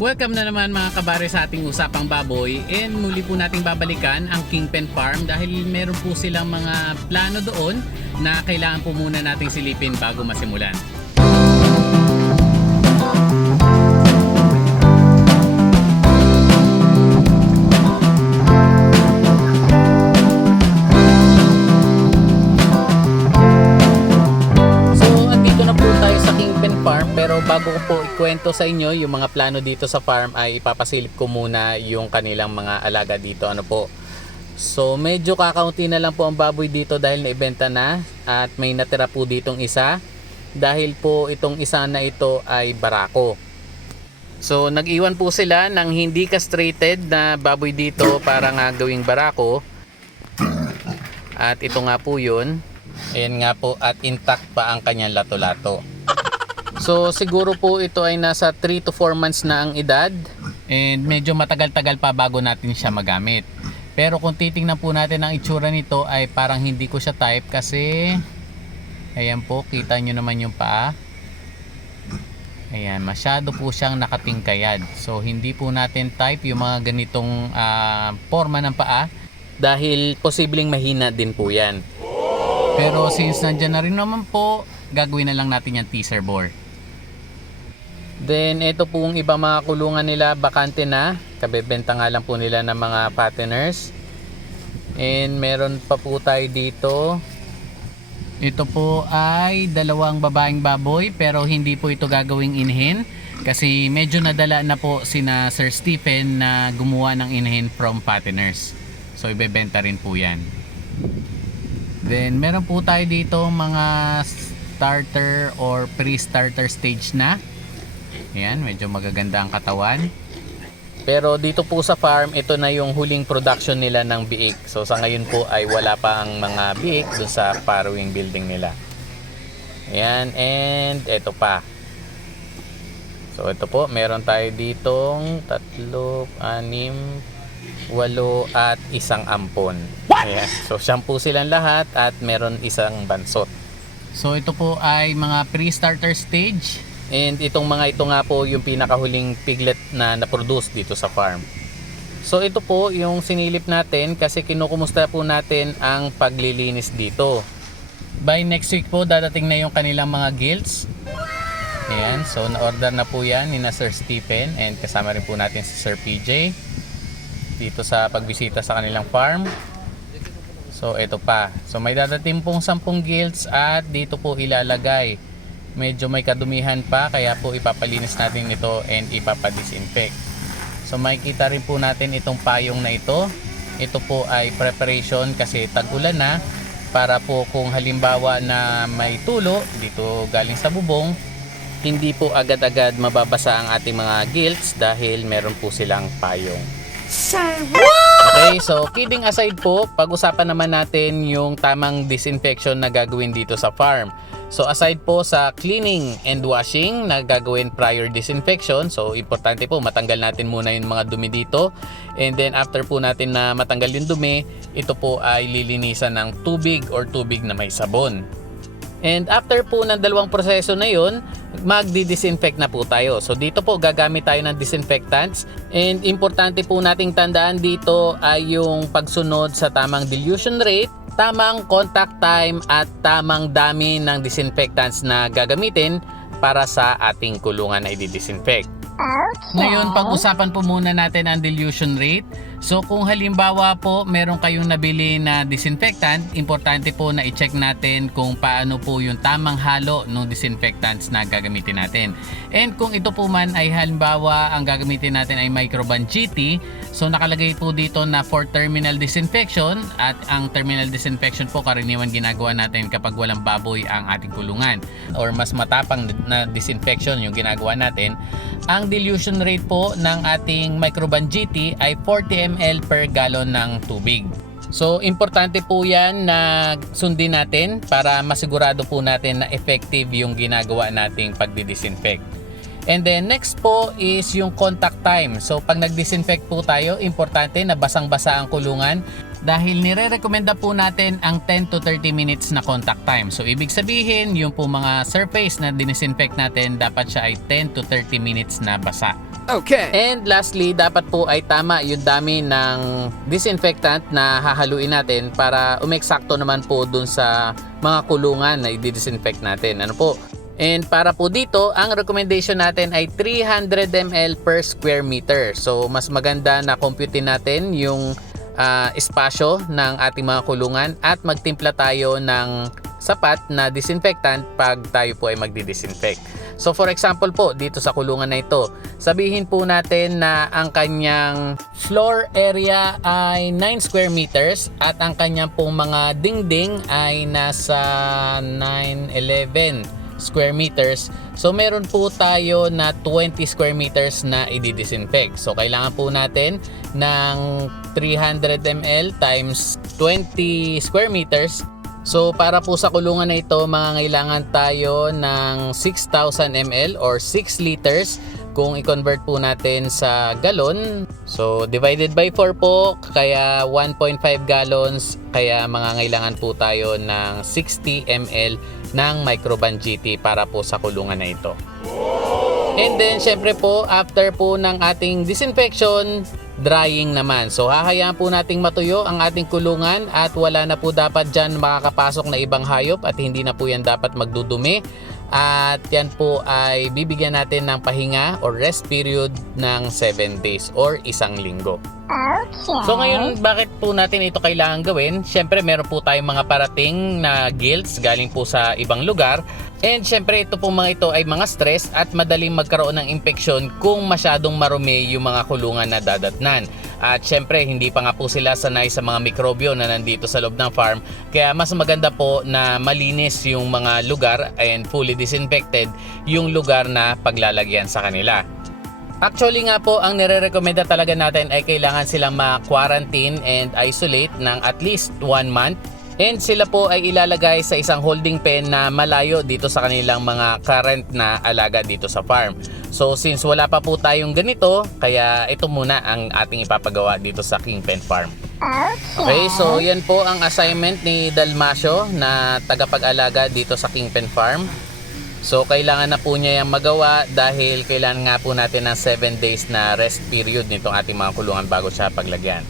Welcome na naman mga kabare sa ating usapang baboy and muli po nating babalikan ang Kingpen Farm dahil meron po silang mga plano doon na kailangan po muna nating silipin bago masimulan. Bago ko po ikwento sa inyo yung mga plano dito sa farm ay ipapasilip ko muna yung kanilang mga alaga dito. Ano po? So, medyo kakaunti na lang po ang baboy dito dahil naibenta na at may natira po ditong isa dahil po itong isa na ito ay barako. So, nag-iwan po sila ng hindi castrated na baboy dito para nga gawing barako. At ito nga po yun. Ayan nga po at intact pa ang kanyang lato-lato. So siguro po ito ay nasa 3 to 4 months na ang edad and medyo matagal-tagal pa bago natin siya magamit. Pero kung titingnan po natin ang itsura nito ay parang hindi ko siya type kasi ayan po kita nyo naman yung paa. Ayan, masyado po siyang nakatingkayad. So hindi po natin type yung mga ganitong ah, forma ng paa dahil posibleng mahina din po yan. Pero since nandyan na rin naman po, gagawin na lang natin yung teaser bore. Then ito pong iba mga kulungan nila bakante na. Kabebenta nga lang po nila ng mga fatteners. And meron pa po tayo dito. Ito po ay dalawang babaeng baboy pero hindi po ito gagawing inhin kasi medyo nadala na po sina Sir Stephen na gumawa ng inhin from fatteners. So ibebenta rin po yan. Then meron po tayo dito mga starter or pre-starter stage na. Ayan, medyo magaganda ang katawan. Pero dito po sa farm, ito na yung huling production nila ng biik. So sa ngayon po ay wala pa ang mga biik dun sa farrowing building nila. Ayan, and ito pa. So ito po, meron tayo ditong tatlo, anim, walo at isang ampon. Ayan. So siyam po silang lahat at meron isang bansot. So ito po ay mga pre-starter stage and itong mga ito nga po yung pinakahuling piglet na na-produce dito sa farm. So ito po yung sinilip natin kasi kinukumusta po natin ang paglilinis dito. By next week po dadating na yung kanilang mga gilts. Ayan, so na-order na po yan ni na Sir Stephen and kasama rin po natin si Sir PJ dito sa pagbisita sa kanilang farm. So ito pa. So may dadating pong 10 gilts at dito po ilalagay. Medyo may kadumihan pa kaya po ipapalinis natin ito and ipapadisinfect. So makikita rin po natin itong payong na ito. Ito po ay preparation kasi tag-ulan na para po kung halimbawa na may tulo dito galing sa bubong hindi po agad-agad mababasa ang ating mga gilts dahil meron po silang payong. Okay, so kidding aside po, pag-usapan naman natin yung tamang disinfection na gagawin dito sa farm. So aside po sa cleaning and washing na gagawin prior disinfection, so importante po matanggal natin muna yung mga dumi dito. And then after po natin na matanggal yung dumi, ito po ay lilinisan ng tubig or tubig na may sabon. And after po ng dalawang proseso na yun, magdi-disinfect na po tayo. So dito po gagamit tayo ng disinfectants and importante po nating tandaan dito ay yung pagsunod sa tamang dilution rate, tamang contact time at tamang dami ng disinfectants na gagamitin para sa ating kulungan na i-disinfect. Ngayon, pag-usapan po muna natin ang dilution rate. So kung halimbawa po meron kayong nabili na disinfectant, importante po na i-check natin kung paano po yung tamang halo ng disinfectants na gagamitin natin. And kung ito po man ay halimbawa ang gagamitin natin ay Microban GT, so nakalagay po dito na for terminal disinfection at ang terminal disinfection po karaniwan ginagawa natin kapag walang baboy ang ating kulungan or mas matapang na disinfection yung ginagawa natin. Ang dilution rate po ng ating Microban GT ay 40 ml per gallon ng tubig. So, importante po yan na sundin natin para masigurado po natin na effective yung ginagawa nating pagdi-disinfect. And then next po is yung contact time. So pag nag-disinfect po tayo, importante na basang-basa ang kulungan dahil nire-recommenda po natin ang 10 to 30 minutes na contact time. So ibig sabihin, yung po mga surface na dinisinfect natin, dapat siya ay 10 to 30 minutes na basa. Okay. And lastly, dapat po ay tama yung dami ng disinfectant na hahaluin natin para umeksakto naman po dun sa mga kulungan na i-disinfect natin. Ano po? And para po dito, ang recommendation natin ay 300 ml per square meter. So, mas maganda na compute natin yung ah, espasyo ng ating mga kulungan at magtimpla tayo ng sapat na disinfectant pag tayo po ay magdi-disinfect. So for example po, dito sa kulungan na ito, sabihin po natin na ang kanyang floor area ay 9 square meters at ang kanyang pong mga dingding ay nasa 9, 11 square meters. So meron po tayo na 20 square meters na i-disinfect. So kailangan po natin ng 300 ml times 20 square meters. So para po sa kulungan na ito, mangangailangan tayo ng 6,000 ml or 6 liters kung i-convert po natin sa galon. So divided by 4 po, kaya 1.5 gallons, kaya mangangailangan po tayo ng 60 ml ng Microban GT para po sa kulungan na ito. And then, syempre po, after po ng ating disinfection, drying naman. So, hahayaan po nating matuyo ang ating kulungan at wala na po dapat dyan makakapasok na ibang hayop at hindi na po yan dapat magdudumi. At yan po ay bibigyan natin ng pahinga or rest period ng 7 days or isang linggo. So ngayon, bakit po natin ito kailangan gawin? Siyempre, meron po tayong mga parating na guilts galing po sa ibang lugar. And siyempre, ito po mga ito ay mga stress at madaling magkaroon ng infeksyon kung masyadong marumi yung mga kulungan na dadatnan. At syempre, hindi pa nga po sila sanay sa mga mikrobyo na nandito sa loob ng farm. Kaya mas maganda po na malinis yung mga lugar and fully disinfected yung lugar na paglalagyan sa kanila. Actually nga po, ang nire-recommenda talaga natin ay kailangan silang ma-quarantine and isolate ng at least one month. And sila po ay ilalagay sa isang holding pen na malayo dito sa kanilang mga current na alaga dito sa farm. So since wala pa po tayong ganito, kaya ito muna ang ating ipapagawa dito sa Kingpen Farm. Okay, so yan po ang assignment ni Dalmasio na tagapag-alaga dito sa Kingpen Farm. So kailangan na po niya yung magawa dahil kailangan nga po natin ng 7 days na rest period nitong ating mga kulungan bago siya paglagyan.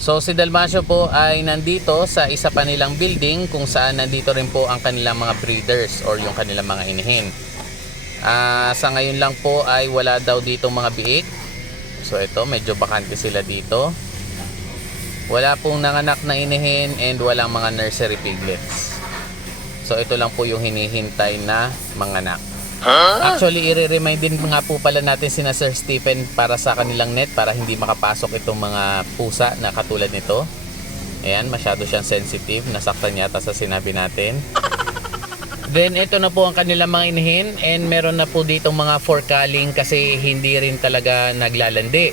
So si Dalmasio po ay nandito sa isa pa nilang building kung saan nandito rin po ang kanilang mga breeders or yung kanilang mga inihin. Ah, sa ngayon lang po ay wala daw dito mga biik. So ito medyo bakante sila dito. Wala pong nanganak na inihin and walang mga nursery piglets. So ito lang po yung hinihintay na manganak. Actually, i-remind din nga po pala natin sina Sir Stephen para sa kanilang net para hindi makapasok itong mga pusa na katulad nito. Ayan, masyado siyang sensitive. Nasaktan yata sa sinabi natin. Then ito na po ang kanilang mga inihin and meron na po ditong mga forkaling kasi hindi rin talaga naglalandi.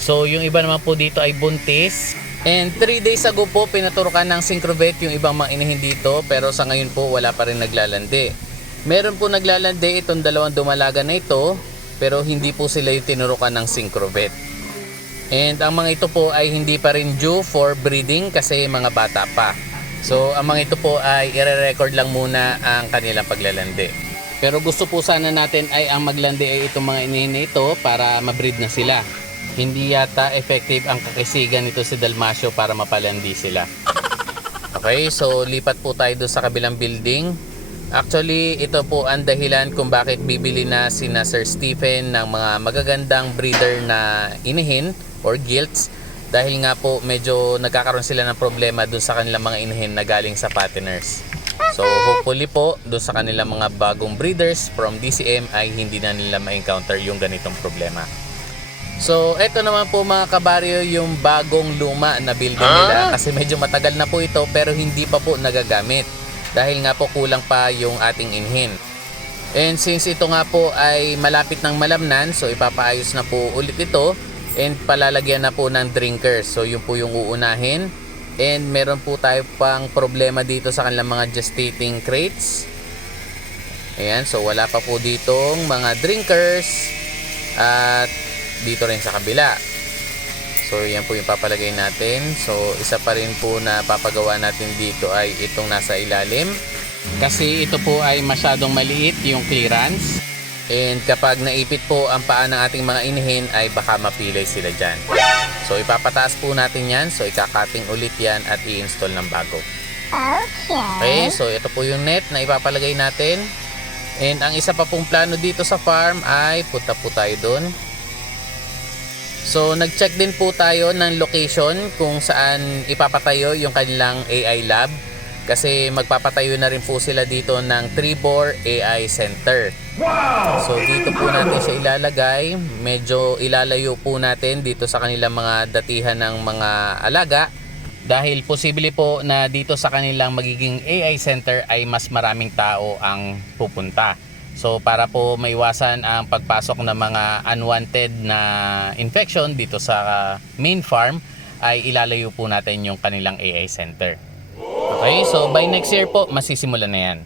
So yung iba naman po dito ay buntis. And 3 days ago po pinaturukan ng Syncrovet yung ibang mga inihin dito pero sa ngayon po wala pa rin naglalandi. Meron po naglalandi itong dalawang dumalaga na ito pero hindi po sila yung tinurukan ng Syncrovet. And ang mga ito po ay hindi pa rin due for breeding kasi mga bata pa. So ang mga ito po ay ire-record lang muna ang kanilang paglalandi. Pero gusto po sana natin ay ang maglandi ay itong mga inihin na ito para mabreed na sila. Hindi yata effective ang kakisigan nito si Dalmasio para mapalandi sila. Okay, so lipat po tayo doon sa kabilang building. Actually, ito po ang dahilan kung bakit bibili na sina Sir Stephen ng mga magagandang breeder na inihin or gilts dahil nga po medyo nagkakaroon sila ng problema dun sa kanilang mga inihin na galing sa patiners. So hopefully po dun sa kanilang mga bagong breeders from DCM ay hindi na nila ma-encounter yung ganitong problema. So eto naman po mga kabaryo yung bagong luma na building nila kasi medyo matagal na po ito pero hindi pa po nagagamit dahil nga po kulang pa yung ating inhin. And since ito nga po ay malapit ng malamnan, so ipapaayos na po ulit ito and palalagyan na po ng drinkers. So yun po yung uunahin. And meron po tayo pang problema dito sa kanilang mga gestating crates. Ayan, so wala pa po ditong mga drinkers at dito rin sa kabila. So yan po yung papalagay natin. So isa pa rin po na papagawa natin dito ay itong nasa ilalim. Kasi ito po ay masyadong maliit yung clearance. And kapag naipit po ang paa ng ating mga inihin ay baka mapilay sila dyan. So ipapataas po natin yan. So ikakating ulit yan at i-install ng bago. Okay, so ito po yung net na ipapalagay natin. And ang isa pa pong plano dito sa farm ay punta po tayo doon. So nag-check din po tayo ng location kung saan ipapatayo yung kanilang AI lab. Kasi magpapatayo na rin po sila dito ng Tribor AI Center. So dito po natin siya ilalagay. Medyo ilalayo po natin dito sa kanilang mga datihan ng mga alaga. Dahil posible po na dito sa kanilang magiging AI center ay mas maraming tao ang pupunta. So para po maiwasan ang pagpasok ng mga unwanted na infection dito sa main farm ay ilalayo po natin yung kanilang AI center. Okay, so by next year po masisimulan na yan.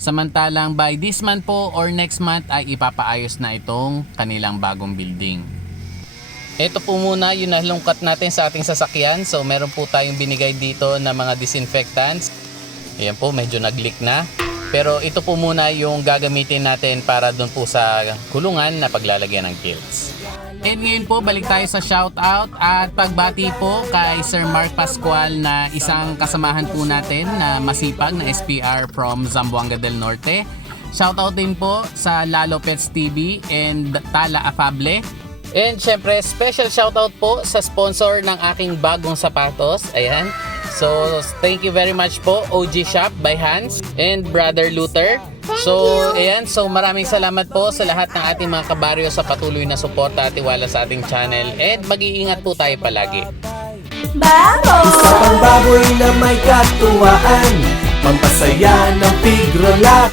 Samantalang by this month po or next month ay ipapaayos na itong kanilang bagong building. Ito po muna yung nalungkat natin sa ating sasakyan. So meron po tayong binigay dito na mga disinfectants. Ayan po, medyo nag-leak na. Pero ito po muna yung gagamitin natin para doon po sa kulungan na paglalagyan ng kilts. And ngayon po, balik tayo sa shoutout at pagbati po kay Sir Mark Pascual na isang kasamahan po natin na masipag na SPR from Zamboanga del Norte. Shoutout din po sa Lalo Pets TV and Tala Afable. And syempre, special shoutout po sa sponsor ng aking bagong sapatos. Ayan. So, thank you very much po, OG Shop by Hans and Brother Luther. So, ayan. So, maraming salamat po sa lahat ng ating mga kabaryo sa patuloy na suporta at tiwala sa ating channel. And mag-iingat po tayo palagi. Isa pang baboy na may katuwaan Pampasaya ng pigrolak